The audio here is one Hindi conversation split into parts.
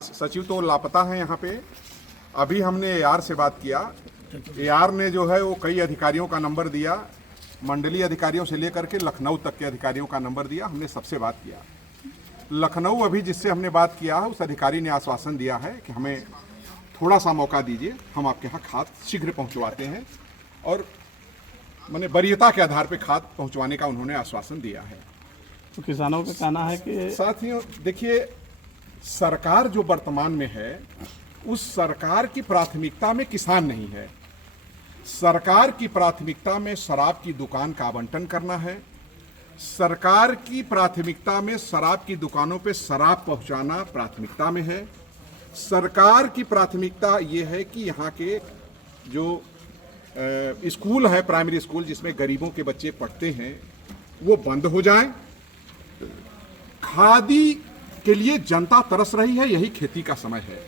सचिव तो लापता है यहाँ पे। अभी हमने एआर से बात किया। एआर ने जो है वो कई अधिकारियों का नंबर दिया, मंडलीय अधिकारियों से लेकर के लखनऊ तक के अधिकारियों का नंबर दिया। हमने सबसे बात किया। लखनऊ अभी जिससे हमने बात किया है उस अधिकारी ने आश्वासन दिया है कि हमें थोड़ा सा मौका दीजिए, हम आपके यहाँ खाद शीघ्र पहुँचवाते हैं, और मैंने वरीयता के आधार पर खाद पहुँचवाने का उन्होंने आश्वासन दिया है। तो किसानों का कहना है कि साथियों देखिए, सरकार जो वर्तमान में है उस सरकार की प्राथमिकता में किसान नहीं है। सरकार की प्राथमिकता में शराब की दुकान का आवंटन करना है। सरकार की प्राथमिकता में शराब की दुकानों पे शराब पहुंचाना प्राथमिकता में है। सरकार की प्राथमिकता ये है कि यहाँ के जो स्कूल है, प्राइमरी स्कूल जिसमें गरीबों के बच्चे पढ़ते हैं, वो बंद हो जाएं। खादी के लिए जनता तरस रही है, यही खेती का समय है।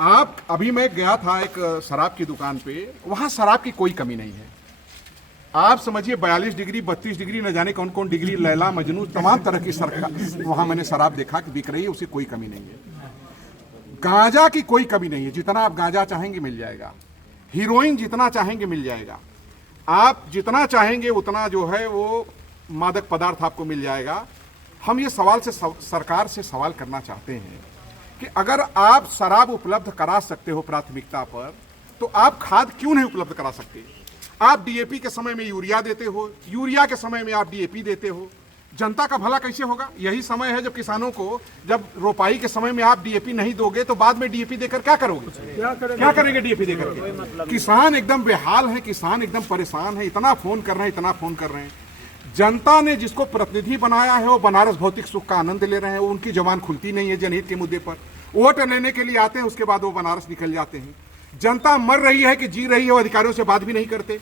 आप अभी मैं गया था एक शराब की दुकान पे, वहां शराब की कोई कमी नहीं है। आप समझिए 42 डिग्री 32 डिग्री न जाने कौन कौन डिग्री, लैला मजनू तमाम तरह की सरकार वहां मैंने शराब देखा कि बिक रही है, उसकी कोई कमी नहीं है। गांजा की कोई कमी नहीं है, जितना आप गांजा चाहेंगे मिल जाएगा। हीरोइन जितना चाहेंगे मिल जाएगा। आप जितना चाहेंगे उतना जो है वो मादक पदार्थ आपको मिल जाएगा। हम ये सवाल से सरकार से सवाल करना चाहते हैं कि अगर आप शराब उपलब्ध करा सकते हो प्राथमिकता पर, तो आप खाद क्यों नहीं उपलब्ध करा सकते? आप डीएपी के समय में यूरिया देते हो, यूरिया के समय में आप डीएपी देते हो। जनता का भला कैसे होगा? यही समय है जब किसानों को, जब रोपाई के समय में आप डीएपी नहीं दोगे तो बाद में डीएपी देकर क्या करोगे? क्या करेंगे डीएपी देकर के? किसान एकदम बेहाल है, किसान एकदम परेशान है। इतना फोन कर रहे हैं, इतना फोन कर रहे हैं। जनता ने जिसको प्रतिनिधि बनाया है वो बनारस भौतिक सुख का आनंद ले रहे हैं। उनकी जबान खुलती नहीं है जनहित के मुद्दे पर। वोट लेने के लिए आते हैं, उसके बाद वो बनारस निकल जाते हैं। जनता मर रही है कि जी रही है, वो अधिकारियों से बात भी नहीं करते।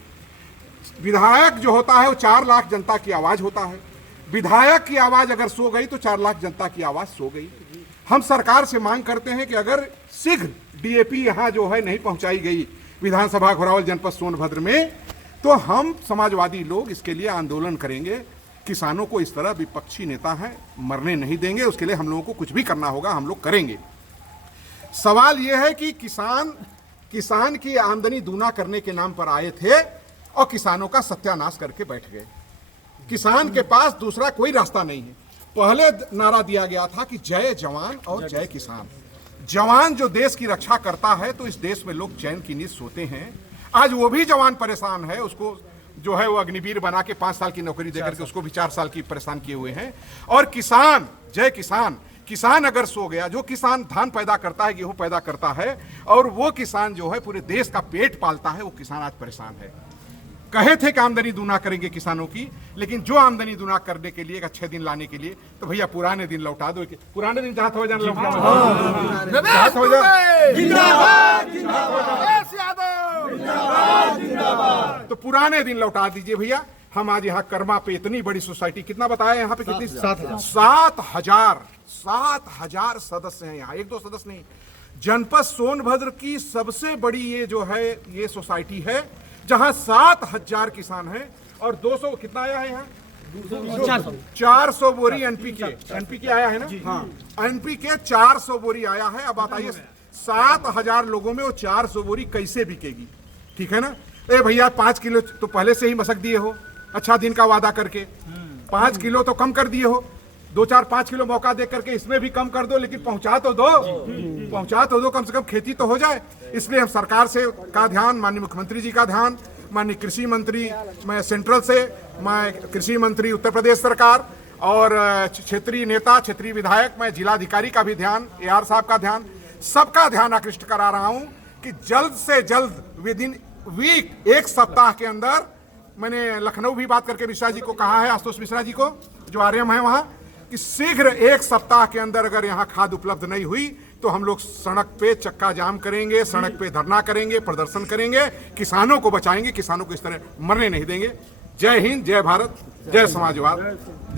विधायक जो होता है वो 4 लाख जनता की आवाज होता है। विधायक की आवाज अगर सो गई तो 4 लाख जनता की आवाज सो गई। हम सरकार से मांग करते हैं कि अगर शीघ्र डीएपी यहाँ जो है नहीं पहुंचाई गई विधानसभा घोरावल जनपद सोनभद्र में, तो हम समाजवादी लोग इसके लिए आंदोलन करेंगे। किसानों को इस तरह विपक्षी नेता हैं मरने नहीं देंगे। उसके लिए हम लोगों को कुछ भी करना होगा, हम लोग करेंगे। सवाल यह है कि किसान की आमदनी दूना करने के नाम पर आए थे और किसानों का सत्यानाश करके बैठ गए। किसान के पास दूसरा कोई रास्ता नहीं है। पहले नारा दिया गया था कि जय जवान और जय किसान। जवान जो देश की रक्षा करता है तो इस देश में लोग चैन की नींद सोते हैं। आज वो भी जवान परेशान है, उसको जो है वो अग्निवीर बना के 5 साल की नौकरी देकर के उसको भी 4 साल की परेशान किए हुए हैं। और किसान, जय किसान, किसान अगर सो गया, जो किसान धान पैदा करता है, गेहूं पैदा करता है, और वो किसान जो है पूरे देश का पेट पालता है, वो किसान आज परेशान है। कहे थे कि आमदनी दूना करेंगे किसानों की, लेकिन जो आमदनी दूना करने के लिए अच्छे दिन लाने के लिए, तो भैया पुराने दिन लौटा दो। पुराने दिन जहां हो जाए तो पुराने दिन लौटा दीजिए भैया। हम आज यहाँ कर्मा पे इतनी बड़ी सोसाइटी, कितना बताया यहाँ पे, कितनी? 7,000 सदस्य हैं यहाँ, 1-2 सदस्य नहीं। जनपद सोनभद्र की सबसे बड़ी ये जो है ये सोसाइटी है जहां 7,000 किसान हैं। और 200 कितना आया है यहाँ? 400 बोरी एनपीके आया है ना? हाँ, एनपीके 400 बोरी आया है। अब बताइए 7,000 लोगों में वो 400 बोरी कैसे बिकेगी? ठीक है ना? ए भैया 5 किलो तो पहले से ही मसक दिए हो, अच्छा दिन का वादा करके 5 किलो तो कम कर दिए हो। 2-4-5 किलो मौका दे करके इसमें भी कम कर दो, लेकिन पहुंचा तो दो, कम से कम खेती तो हो जाए। इसलिए हम सरकार से का ध्यान, माननीय मुख्यमंत्री जी का ध्यान, माननीय कृषि मंत्री, मैं सेंट्रल से, मैं कृषि मंत्री उत्तर प्रदेश सरकार, और क्षेत्रीय नेता, क्षेत्रीय विधायक, मैं जिलाधिकारी का भी ध्यान, एआर साहब का ध्यान, सबका ध्यान आकृष्ट करा रहा हूं कि जल्द से जल्द विदिन वीक, 1 सप्ताह के अंदर, मैंने लखनऊ भी बात करके मिश्रा जी को कहा है, आशुतोष मिश्रा जी को जो आरएम है वहां, कि शीघ्र 1 सप्ताह के अंदर अगर यहाँ खाद उपलब्ध नहीं हुई तो हम लोग सड़क पे चक्का जाम करेंगे, सड़क पे धरना करेंगे, प्रदर्शन करेंगे, किसानों को बचाएंगे, किसानों को इस तरह मरने नहीं देंगे। जय हिंद, जय भारत, जय समाजवाद।